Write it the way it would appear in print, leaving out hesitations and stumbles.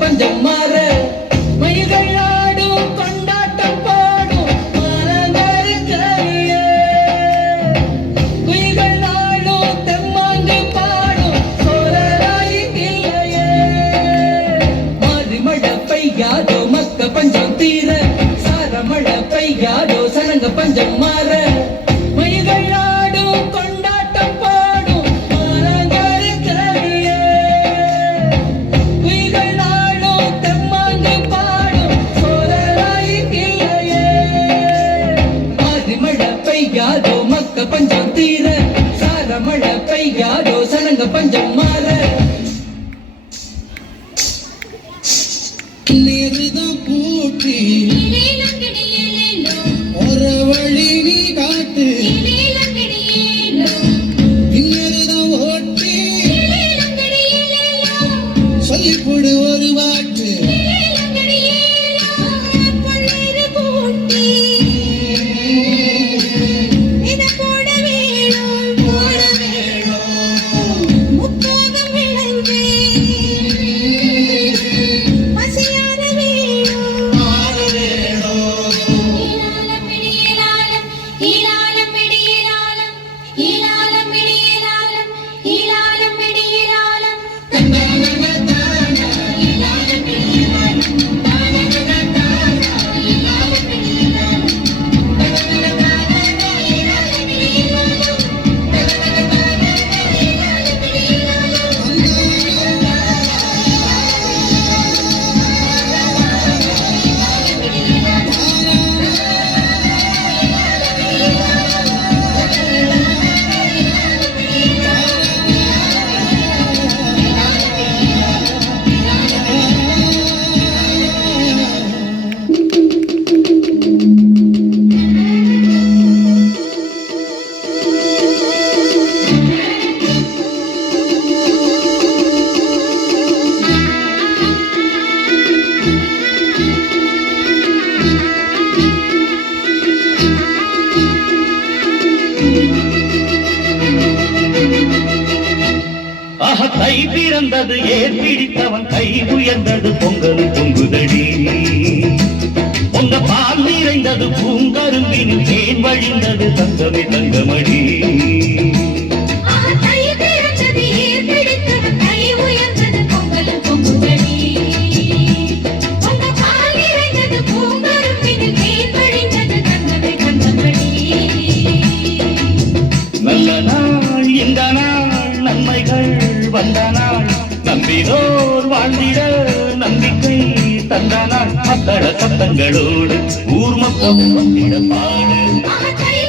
பஞ்சம் மாற மயில்கள் ஆடும் கொண்டாட்டம் பாடும் குயில்கள் நாடும் தெம்மாங்கு பாடும் சோழராயில்லையே மாறி மழை பெய்யாதோ மக்க பஞ்சம் தீர சார மழை பெய்யாதோ சனங்க பஞ்சம் மாற பஞ்சம் தீர சார மழை பெய்யாதோ சனங்க பஞ்சம் மாற நேருதான் பூட்டி ஒரு வழி நீ காட்டு இன்னருதான் ஓட்டி சொல்லிப்போடு ஒரு வாட்டு கை பிறந்தது ஏர் பிடித்தவன் கை உயர்ந்தது பொங்கல் பொங்குதடி பொங்க பால் நிறைந்தது பூங்கரும்பின் தேன் வழிந்தது தங்கமே தங்கமடி நல்ல நாள் இந்த நாள் நன்மைகள் வந்தனாள் நம்பினோர் வாழ்ந்திட நம்பிக்கை தந்தனாள் மத்தள சத்தங்களோடு ஊர் மக்கள் வந்திட பாடு